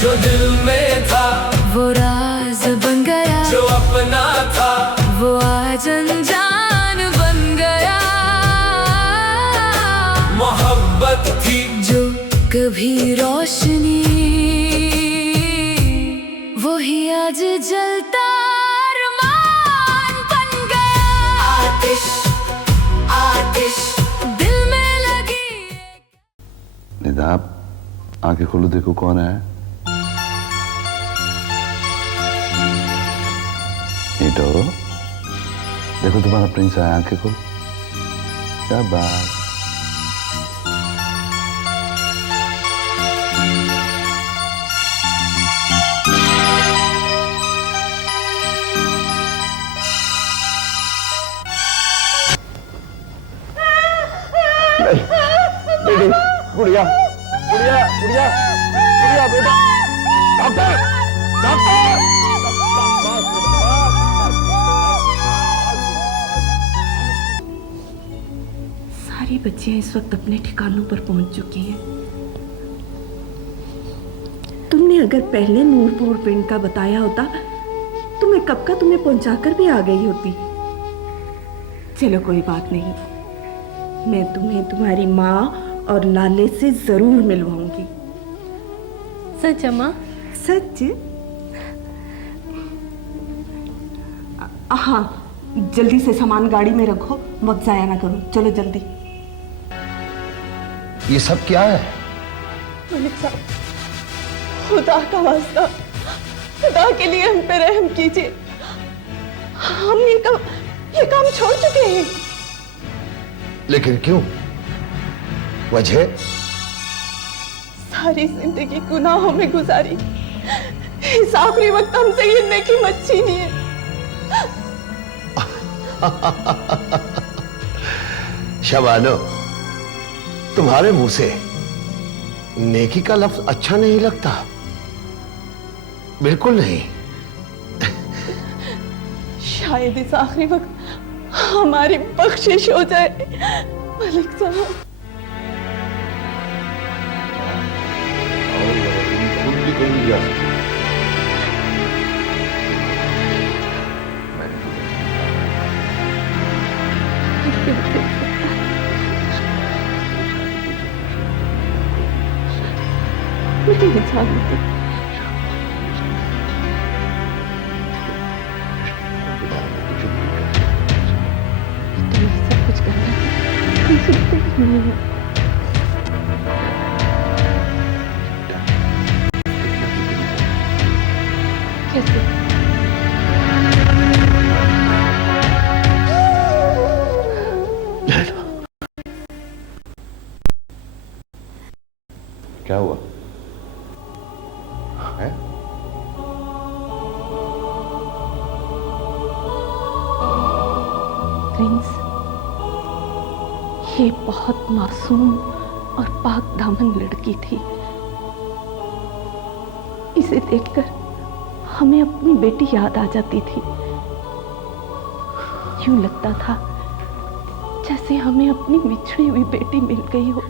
जो दिल में था वो राज बन गया, जो अपना था वो आज अनजान बन गया। मोहब्बत थी जो कभी रोशनी, वही आज जलता अरमान बन गया। आतिश आतिश दिल में लगी। निदाब, आंखें खोलो, देखो कौन है। नीटो, देखो तुम्हारा प्रिंस आया, आंखें खोलो। क्या बात। गुड़िया गुड़िया गुड़िया गुड़िया बेटा, डॉक्टर डॉक्टर। सारी बच्चियां इस वक्त अपने ठिकानों पर पहुंच चुकी हैं। तुमने अगर पहले नूरपुर पिंड का बताया होता तो मैं कब का तुम्हें पहुंचाकर भी आ गई होती। चलो कोई बात नहीं, मैं तुम्हें तुम्हारी माँ और लाले से जरूर मिलवाऊंगी। सच अम्मा? सच? हाँ, जल्दी से सामान गाड़ी में रखो, वक्त जाया ना करो। चलो जल्दी। ये सब क्या है? मलिक साहब, खुदा का वास्ता, खुदा के लिए हम पे रहम कीजिए। हम ये काम छोड़ चुके हैं। लेकिन क्यों? वजह? सारी जिंदगी गुनाहों में गुजारी, इस आखिरी वक्त हमसे ये नेकी मत छीनिए। शबानो, तुम्हारे मुंह से नेकी का लफ्ज अच्छा नहीं लगता, बिल्कुल नहीं। शायद इस आखिरी वक्त हमारी बख्शिश हो जाए मलिक साहब। सब कुछ करना हम सुनते ही नहीं हैं। कैसे? क्या हुआ है? प्रिंस, ये बहुत मासूम और पाक दामन लड़की थी। इसे देखकर हमें अपनी बेटी याद आ जाती थी। यूं लगता था जैसे हमें अपनी बिछड़ी हुई बेटी मिल गई हो।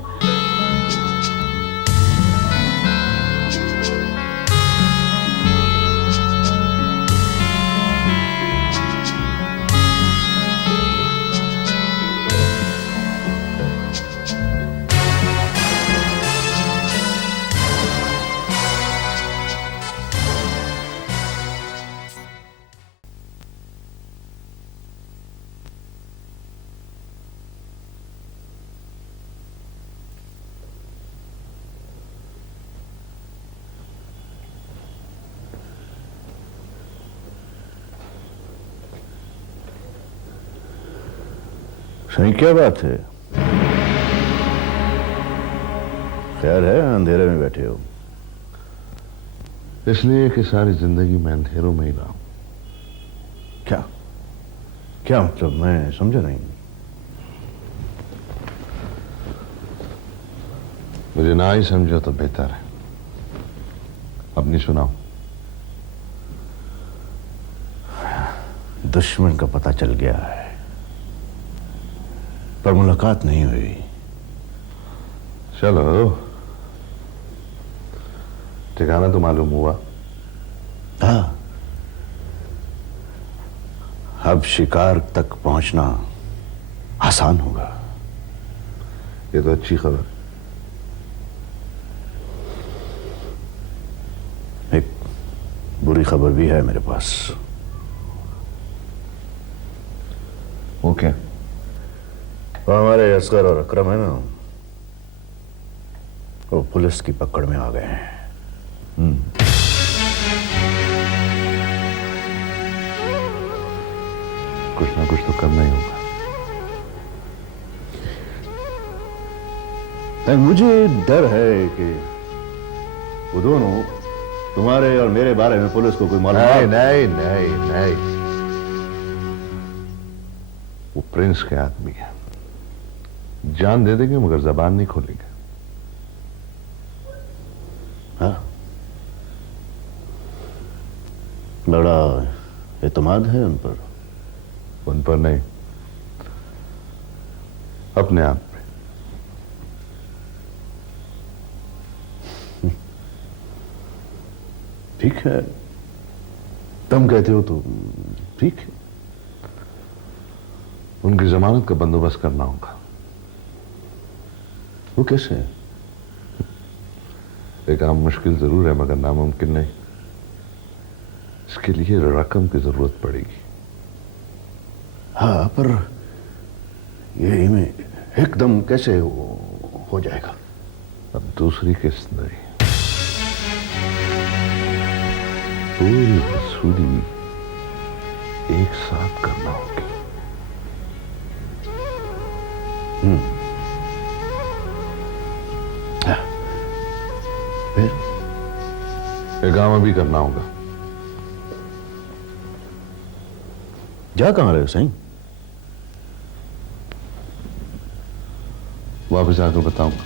सही, क्या बात है? खैर है, अंधेरे में बैठे हो? इसलिए कि सारी जिंदगी मैं अंधेरों में ही रहा हूं। क्या क्या मतलब? मैं समझा नहीं। मुझे ना ही समझो तो बेहतर है। अपनी सुनाओ। दुश्मन का पता चल गया है, पर मुलाकात नहीं हुई। चलो ठिकाना तो मालूम हुआ? हाँ, अब शिकार तक पहुंचना आसान होगा। ये तो अच्छी खबर है। एक बुरी खबर भी है मेरे पास। वो क्या? वो हमारे असगर और अकरम है ना, वो पुलिस की पकड़ में आ गए हैं। कुछ ना कुछ तो करना ही होगा। मुझे डर है कि वो दोनों तुम्हारे और मेरे बारे में पुलिस को कोई नहीं मालूम नहीं नहीं नहीं, वो प्रिंस के आदमी है, जान दे देंगे मगर जबान नहीं खोलेंगे। हाँ, बड़ा एतमाद है उन पर। उन पर नहीं, अपने आप पे। ठीक है, तुम कहते हो तो ठीक है। उनकी जमानत का बंदोबस्त करना होगा। वो कैसे है? ये काम मुश्किल जरूर है मगर नामुमकिन नहीं। इसके लिए रकम की जरूरत पड़ेगी। हाँ, पर ये में एकदम कैसे हो जाएगा? अब दूसरी किस्त नहीं, पूरी वसूली एक साथ करना होगी। फिर ये काम अभी करना होगा। जा कहां रहे हो सही? वापस आकर बताऊंगा।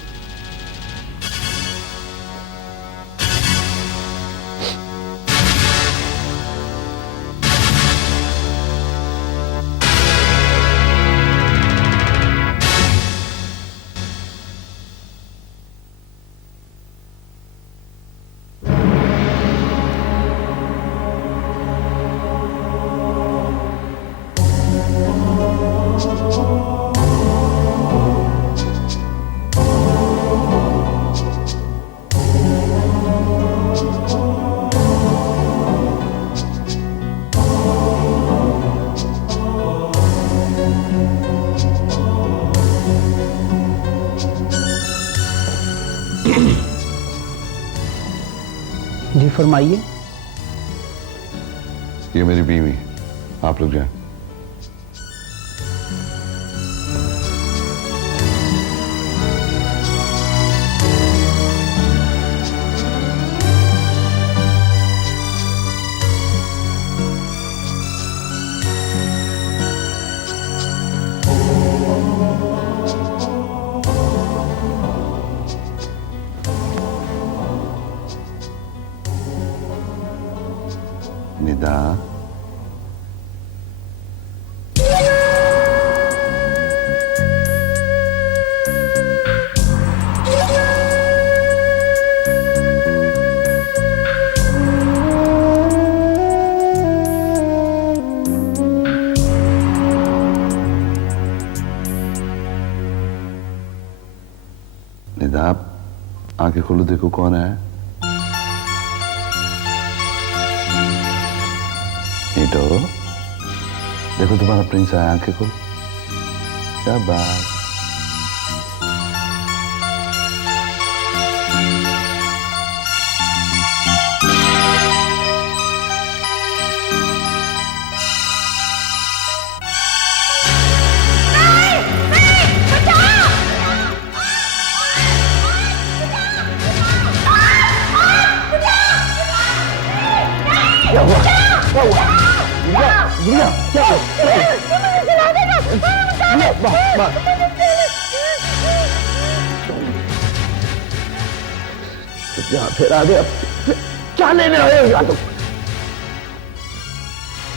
जी फरमाइए। ये मेरी बीवी, आप लोग जाएं। निदा, निदा, आंखें खोलो, देखो कौन है। नीटो, देखो तुम्हारा प्रिंस आया, आंखें खोल। शाबाश। फिर आ गया, क्या लेने आए हो यहाँ? तो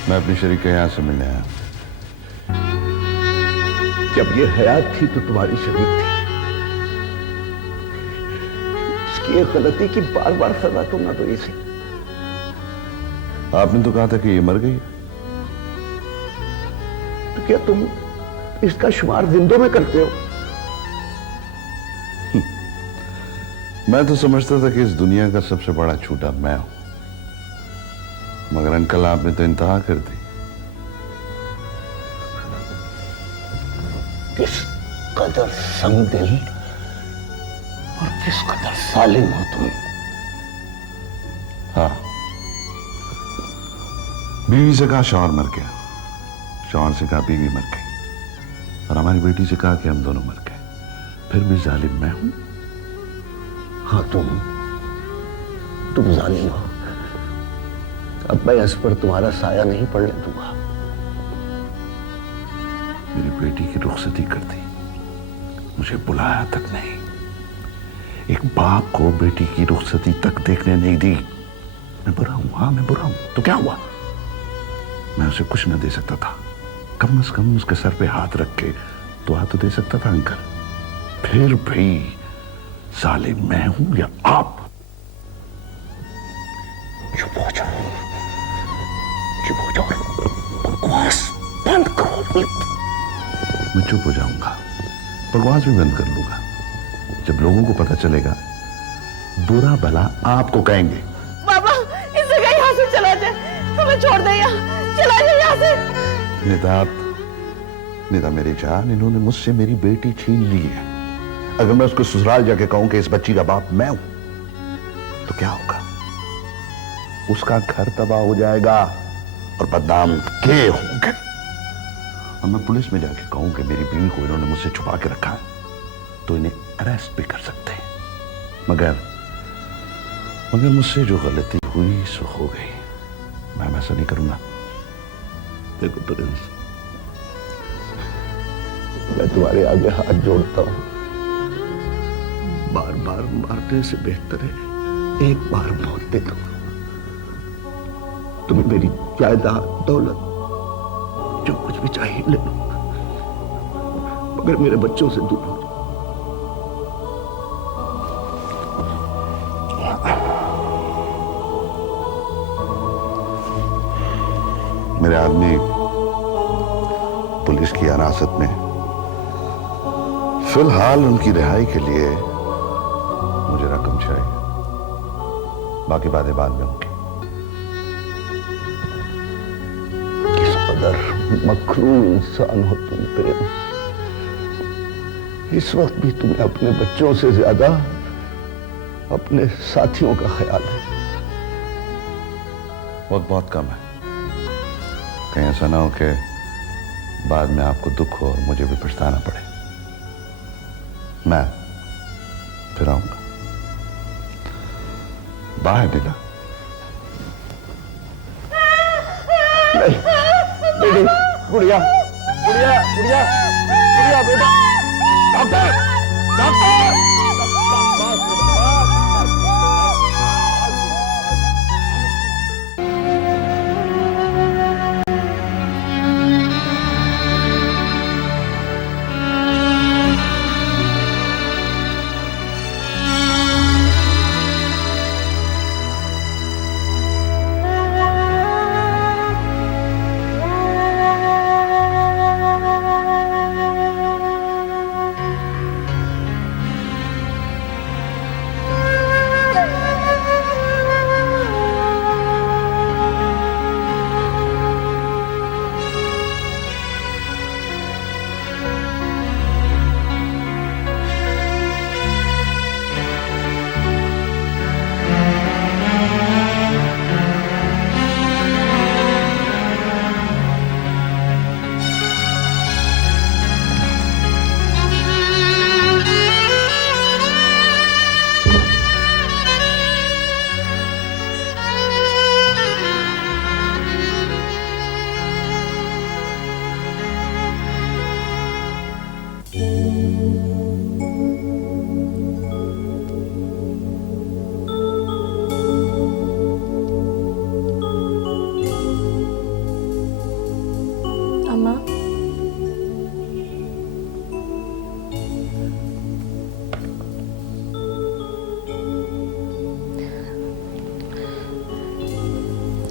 मैं अपनी शरीक के यहां से मिलने आया। जब ये हयात थी तो तुम्हारी शरीक थी, किए गलती की बार बार सजा तो ना दो इसे। आपने तो कहा था कि ये मर गई। तो क्या तुम इसका शुमार जिंदों में करते हो? मैं तो समझता था कि इस दुनिया का सबसे बड़ा झूठा मैं हूं, मगर अंकल आपने तो इंतहा कर दी। किस कदर संगदिल और किस कदर सालिम हो तुम। हाँ, बीवी से कहा शौहर मर गया, शौहर से कहा बीवी मर गई, और हमारी बेटी से कहा कि हम दोनों मर गए। फिर भी जालिम मैं हूं। हाँ, तुम जालिम हो। अब मैं इस पर तुम्हारा साया नहीं पड़ने दूंगा। मेरी बेटी की रुखसती कर दी, मुझे बुलाया तक नहीं। एक बाप को बेटी की रुखसती तक देखने नहीं दी। मैं बुरा हूं, हाँ मैं बुरा हूं। तो क्या हुआ? मैं उसे कुछ न दे सकता था, कम से कम उसके सर पे हाथ रख के दुआ तो दे सकता था अंकल। फिर भी जालिम मैं हूं या आप? चुप हो जाओ, चुप हो जाओ, बकवास बंद करो। मैं चुप हो जाऊंगा, बकवास भी बंद कर लूंगा। जब लोगों को पता चलेगा, बुरा भला आपको कहेंगे। बाबा, इस जगह यहाँ से चला जाए, हमें छोड़ दे यहाँ, चला जाए यहाँ से। निदा मेरी जान, इन्होंने मुझसे मेरी बेटी छीन ली है। अगर मैं उसको ससुराल जाके कहूं कि इस बच्ची का बाप मैं हूं, तो क्या होगा? उसका घर तबाह हो जाएगा और बदनाम के होंगे। और मैं पुलिस में जाके कहूं कि मेरी बीवी को इन्होंने मुझसे छुपा के रखा है, तो इन्हें अरेस्ट भी कर सकते हैं। मगर मुझसे जो गलती हुई सो हो गई। मैं ऐसा नहीं करूंगा। देखो प्रिंस, मैं तुम्हारे आगे हाथ जोड़ता हूं। बार बार मारने से बेहतर है एक बार मौत दे दो। तुम्हें मेरी जायदाद दौलत जो कुछ भी चाहिए ले लो, मगर मेरे बच्चों से दूर हो। मेरे आदमी पुलिस की हिरासत में। फिलहाल उनकी रिहाई के लिए मुझे रकम चाहिए, बाकी बातें बाद में होंगी। किस कदर मखलूक इंसान हो तुम प्रेम। इस वक्त भी तुम्हें अपने बच्चों से ज्यादा अपने साथियों का ख्याल है। बहुत कम है। कहीं ऐसा ना हो कि बाद में आपको दुख हो और मुझे भी पछताना पड़े। मैं फिर आऊंगा। बाहर निकला। नहीं, बेटी, गुड़िया, गुड़िया, गुड़िया, गुड़िया, बेटा, डॉक्टर, डॉक्टर।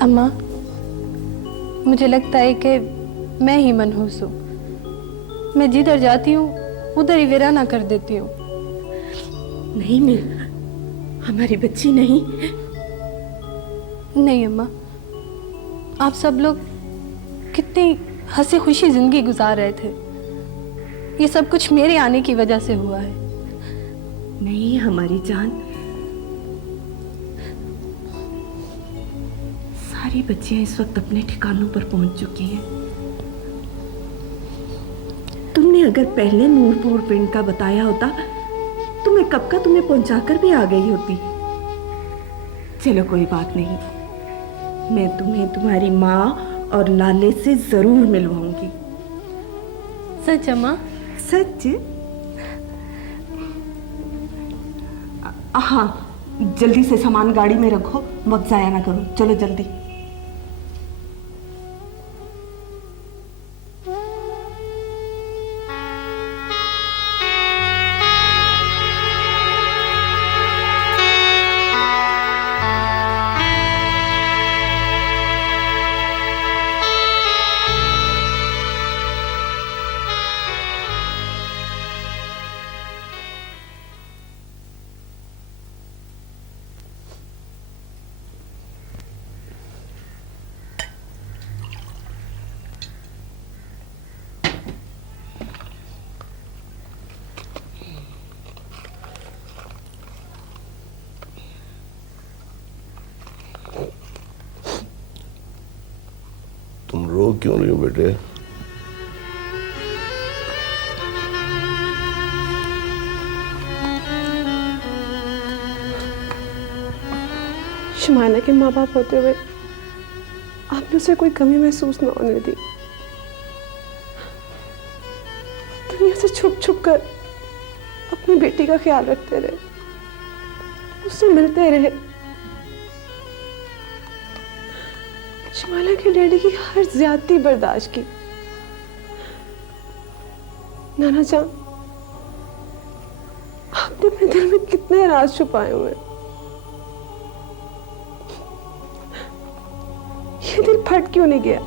अम्मा, मुझे लगता है कि मैं ही मनहूस हूँ। मैं जिधर जाती हूँ उधर ही वीराना कर देती हूँ। नहीं मीरा, हमारी बच्ची नहीं। नहीं अम्मा, आप सब लोग कितनी हंसी खुशी जिंदगी गुजार रहे थे। ये सब कुछ मेरे आने की वजह से हुआ है। नहीं हमारी जान, सारी बच्चियां इस वक्त अपने ठिकानों पर पहुंच चुकी हैं। तुमने अगर पहले नूरपुर पिंड का बताया होता तो मैं कब का तुम्हें पहुंचाकर भी आ गई होती। चलो कोई बात नहीं, मैं तुम्हें तुम्हारी माँ और लाले से जरूर मिलवाऊंगी। सच अम्मा? सच? हाँ, जल्दी से सामान गाड़ी में रखो, वक्त जाया ना करो। चलो जल्दी। तुम रो क्यों रही हो बेटे? शमाइला के माँ बाप होते हुए आपने उसे कोई कमी महसूस न होने दी। दुनिया से छुप छुप कर अपनी बेटी का ख्याल रखते रहे, उससे मिलते रहे। शमाइला के डैडी की हर ज्यादती बर्दाश्त की। नाना जान, आपने अपने दिल में कितने राज छुपाए हुए हैं। ये दिल फट क्यों नहीं गया?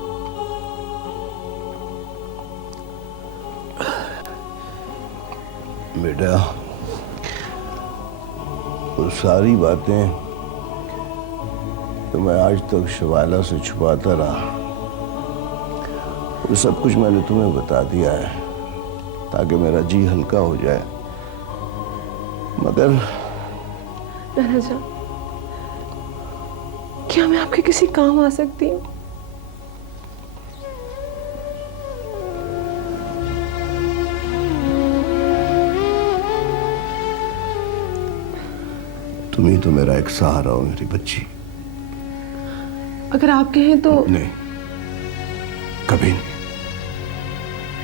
बेटा, वो सारी बातें तो मैं आज तक शमाइला से छुपाता रहा। वो सब कुछ मैंने तुम्हें बता दिया है ताकि मेरा जी हल्का हो जाए। मगर नाना जान, क्या मैं आपके किसी काम आ सकती हूँ? तुम ही तो मेरा एक सहारा हो मेरी बच्ची। अगर आप कहें तो। नहीं, कभी नहीं।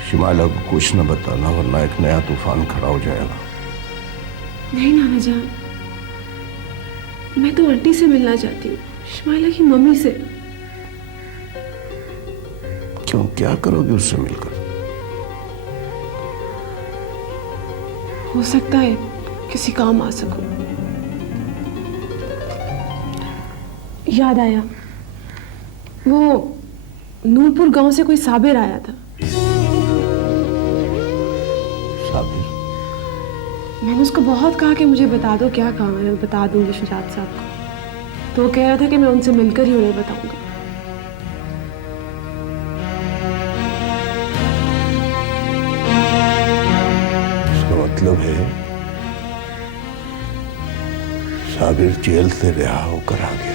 शमाइला को कुछ न बताना वरना एक नया तूफान खड़ा हो जाएगा। नहीं नाना जान, मैं तो आंटी से मिलना चाहती हूँ, शमाइला की मम्मी से। क्यों, क्या करोगे उससे मिलकर? हो सकता है किसी काम आ सकूं। याद आया, वो नूरपुर गांव से कोई साबिर आया था। साबिर? मैंने उसको बहुत कहा कि मुझे बता दो क्या काम है, मैं बता दूंगी शुजात साहब को। तो वो कह रहा था कि मैं उनसे मिलकर ही उन्हें बताऊंगा। इसका मतलब है साबिर जेल से रिहा होकर आ गया।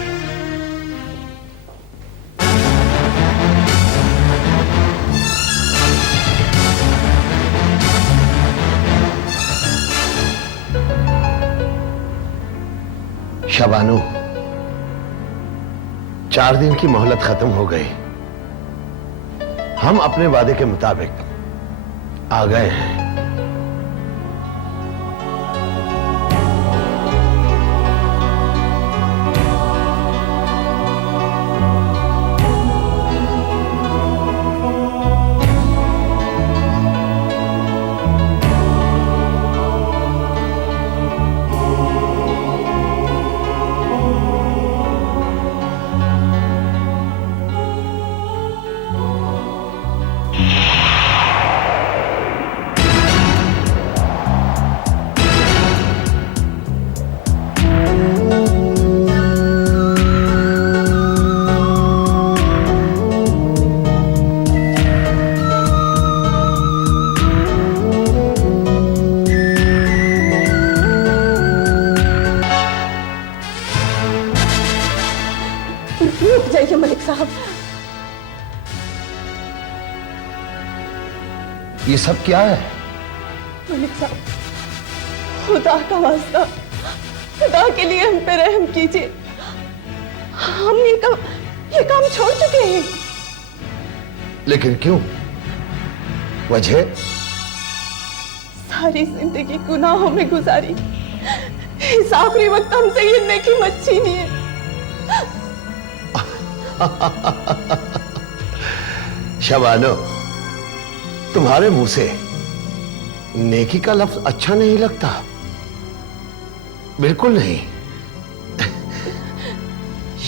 शबानू, 4 दिन की मोहलत खत्म हो गई। हम अपने वादे के मुताबिक आ गए हैं। रुक जाइए मलिक साहब। ये सब क्या है? मलिक साहब, खुदा का वास्ता, खुदा के लिए हम पे रहम कीजिए। हम ये काम छोड़ चुके हैं। लेकिन क्यों? वजह? सारी जिंदगी गुनाहों में गुजारी, इस आखिरी वक्त हमसे ये नेकी मत छीनिए। शबानो, तुम्हारे मुंह से नेकी का लफ्ज अच्छा नहीं लगता, बिल्कुल नहीं।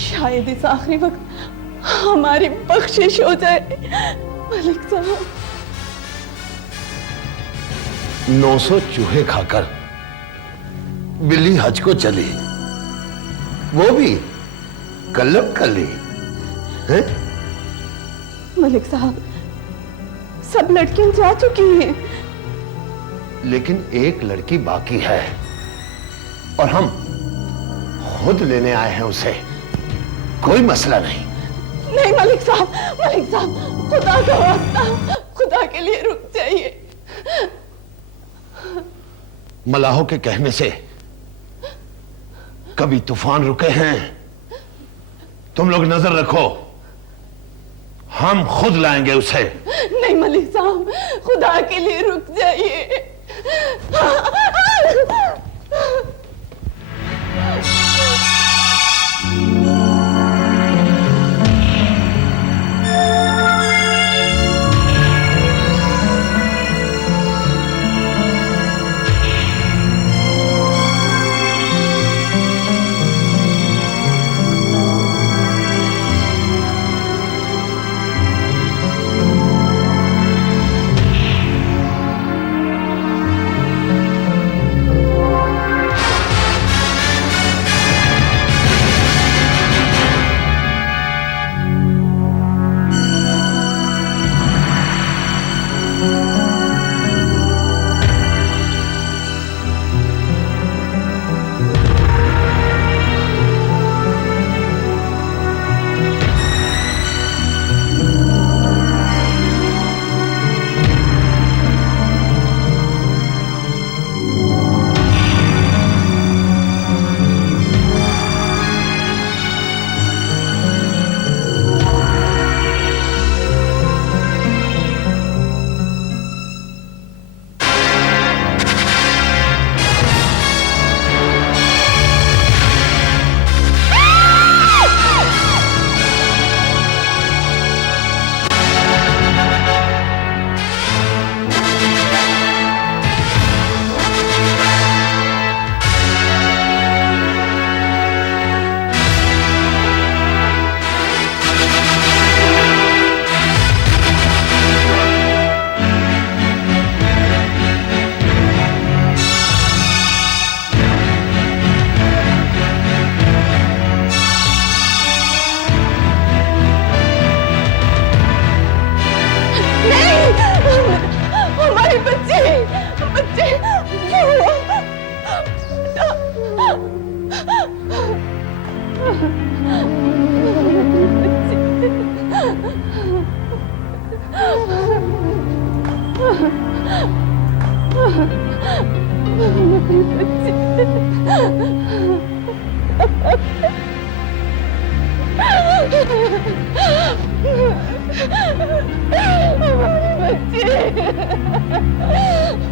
शायद इस आखिरी वक्त हमारी बख्शिश हो जाए मलिक साहब। 900 चूहे खाकर बिल्ली हज को चली, वो भी कल्लब कली है? मलिक साहब, सब लड़कियां जा चुकी हैं। लेकिन एक लड़की बाकी है और हम खुद लेने आए हैं उसे। कोई मसला नहीं। नहीं मलिक साहब, मलिक साहब, खुदा का वास्ता, खुदा के लिए रुक जाइए। मलाहों के कहने से कभी तूफान रुके हैं? तुम लोग नजर रखो, हम खुद लाएंगे उसे। नहीं मलिक साहब, खुदा के लिए रुक जाइए।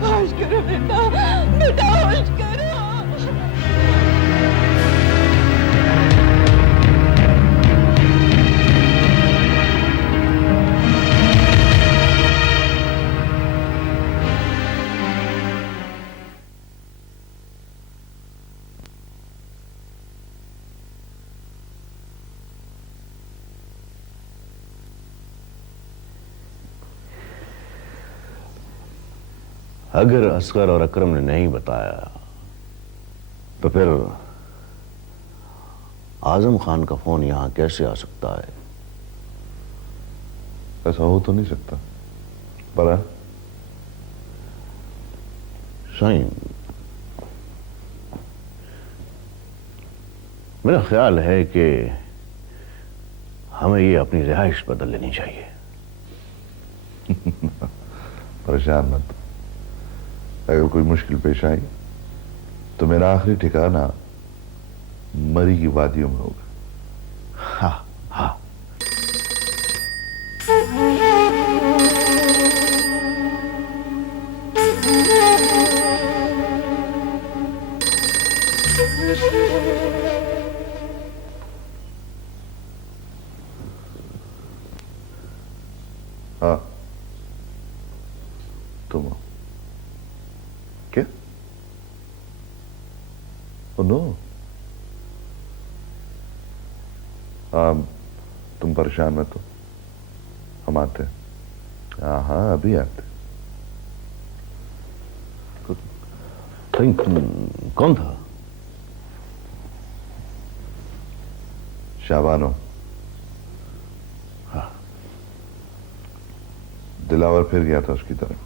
होश करो बेटा, बेटा होश करो। अगर असगर और अकरम ने नहीं बताया तो फिर आजम खान का फोन यहां कैसे आ सकता है? ऐसा हो तो नहीं सकता, पर शाइन, मेरा ख्याल है कि हमें ये अपनी रिहाइश बदल लेनी चाहिए। परेशान मत। अगर कोई मुश्किल पेश आई तो मेरा आखिरी ठिकाना मरी की वादियों में होगा। हाँ हाँ। हाँ, तुम हो। क्या? Oh no. तुम परेशान मत हो, हम आते हैं। हाँ हाँ, अभी आते। कौन था? शाबानो। हाँ। दिलावर फिर गया था उसकी तरफ।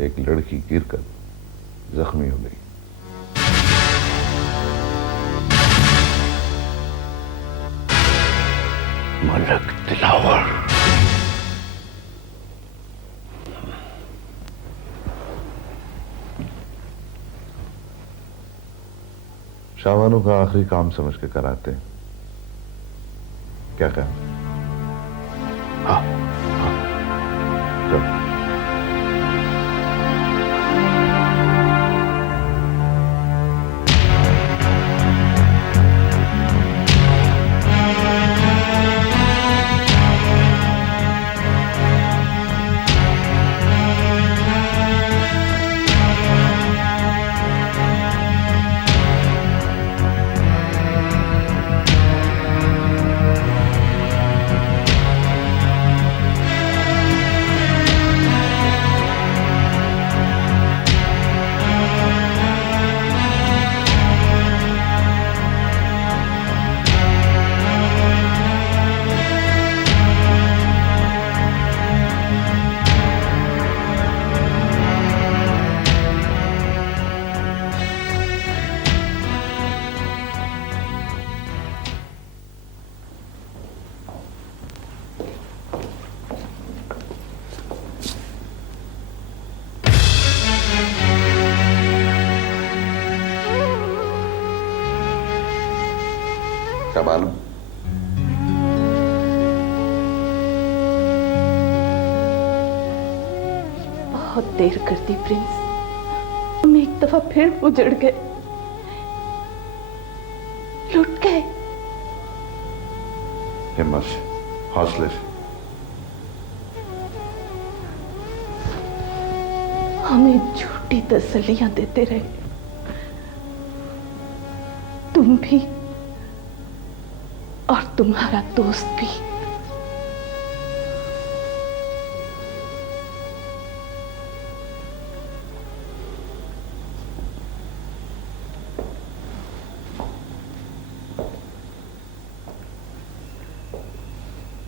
एक लड़की गिरकर जख्मी हो गई। मलक दिलावर। शाबानो का आखिरी काम समझ के कराते हैं। क्या कहते? हाँ हाँ, चलो। शाबानो, बहुत देर कर दी प्रिंस। हम एक दफा फिर उजड़ गए, लुट गए। हिम्मत से, हौसले से। हमें झूठी तसल्लियां देते रहे, तुम भी और तुम्हारा दोस्त भी।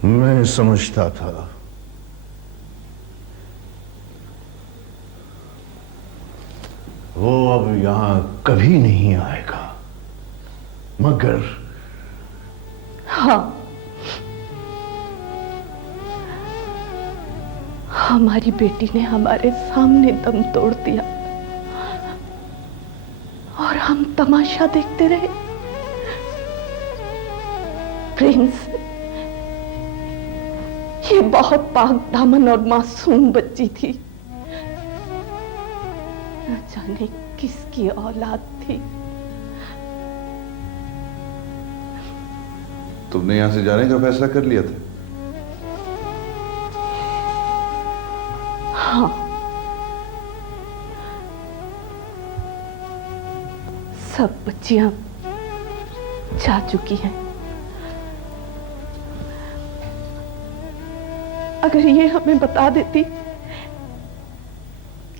मैं समझता था वो अब यहां कभी नहीं आएगा, मगर हाँ, हमारी बेटी ने हमारे सामने दम तोड़ दिया और हम तमाशा देखते रहे। प्रिंस, ये बहुत पाक दामन और मासूम बच्ची थी। न जाने किसकी औलाद थी। तुमने यहां से जाने का फैसला कर लिया था? हाँ, सब बच्चियां जा चुकी हैं। अगर ये हमें बता देती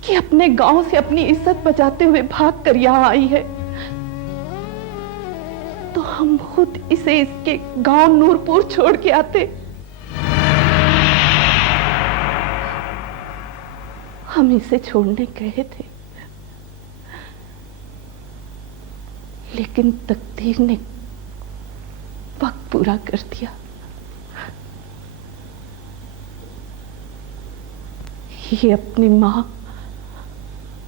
कि अपने गांव से अपनी इज्जत बचाते हुए भाग कर यहां आई है, तो हम खुद इसे इसके गांव नूरपुर छोड़ के आते। हम इसे छोड़ने गए थे, लेकिन तकदीर ने वक्त पूरा कर दिया। ये अपनी माँ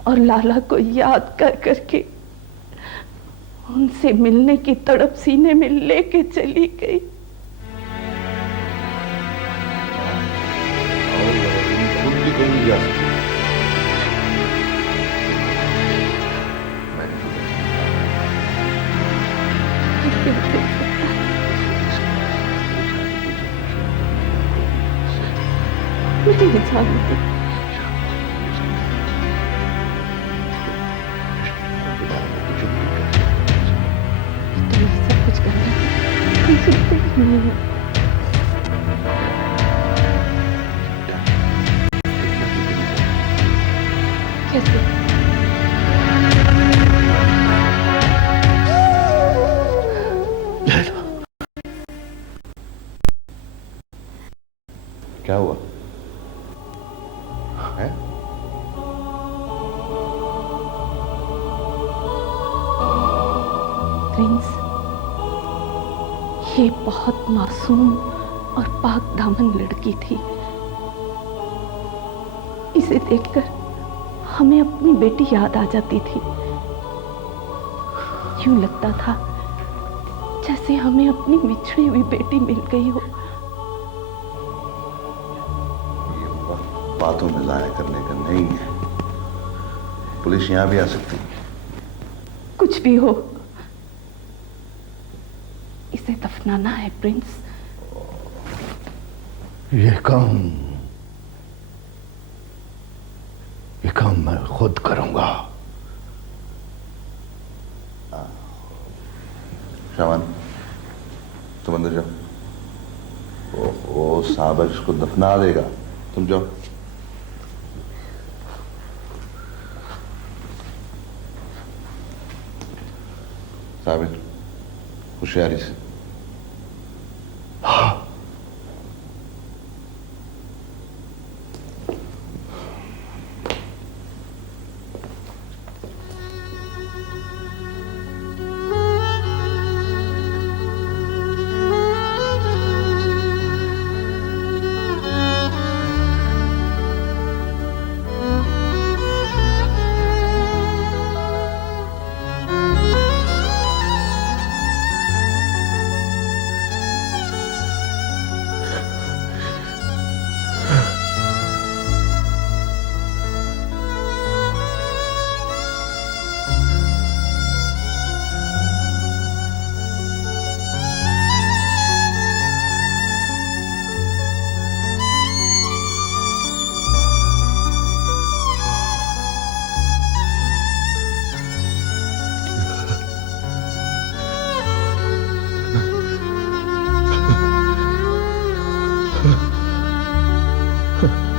और लाला को याद कर करके उनसे मिलने की तड़प सीने में लेके चली गई। खुद भी कहीं नहीं जा सकती। नहीं जानती। तो ये सब कुछ करना हम सुनते ही नहीं हैं। कैसे? क्या हुआ है? प्रिंस, ये बहुत मासूम और पाक दामन लड़की थी। इसे देखकर हमें अपनी बेटी याद आ जाती थी। यूं लगता था जैसे हमें अपनी बिछड़ी हुई बेटी मिल गई हो। ये वक्त बातों में जाया करने का नहीं है। पुलिस यहां भी आ सकती है। कुछ भी हो, इसे दफनाना है प्रिंस। ये काम मैं खुद करूंगा। शामान, तुम अंदर जाओ। ओ साबर इसको दफना देगा, तुम जाओ। साबिर, होशियारी से। Huh.